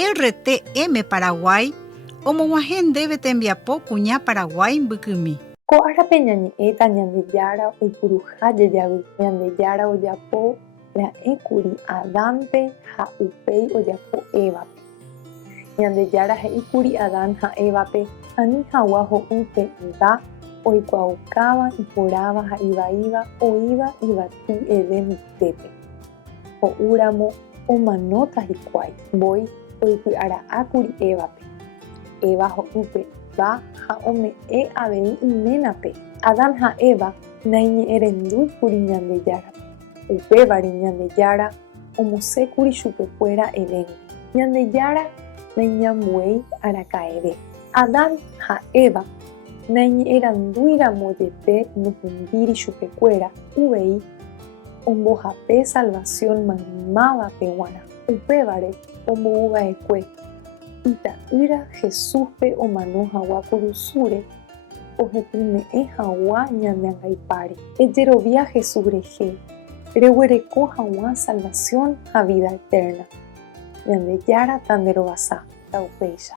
RTM Paraguay omog̃uahẽ ndéve tembiapo kuña Paraguay mbykymi. Ko árape ñañe'ẽta Ñandejára oipuruha jajavy. Ñandejára ojapo ra'ẽkuri Adánpe ha upéi ojapo Évape. Ñandejára he'íkuri Adán ha Évape ani hag̃ua ho'ýpe nda oikuaakáva iporáva ha ivaíva oĩva yvate eve mbytépe. Ho'úramo omanóta hikuái. Mbói oipy'ara'ákuri Évape. Eva ho'ýpe va ha ome'ẽ avei iménape. Adán ha Eva naiñe'ẽrendúikuri Ñandejárape. Upévare Ñandejára omosékuri chupekuéra evéngo. Ñandejára naiñambuéi araka'eve. Adán ha Eva naiñe'ẽrandúiramo jepe nohũmbíri chupekuéra uvei ombohape salvación maymávape g̃uarã. Upévare ombouva'ekue ita'ýra Jesúspe omano hag̃ua kurusúre ohepyme'ẽ hag̃ua ñande ãngaipáre. Ejerovia Jesús rehe reguereko hag̃ua salvación ha vida eterna. Ñandejára tanderovasa. Taupéicha.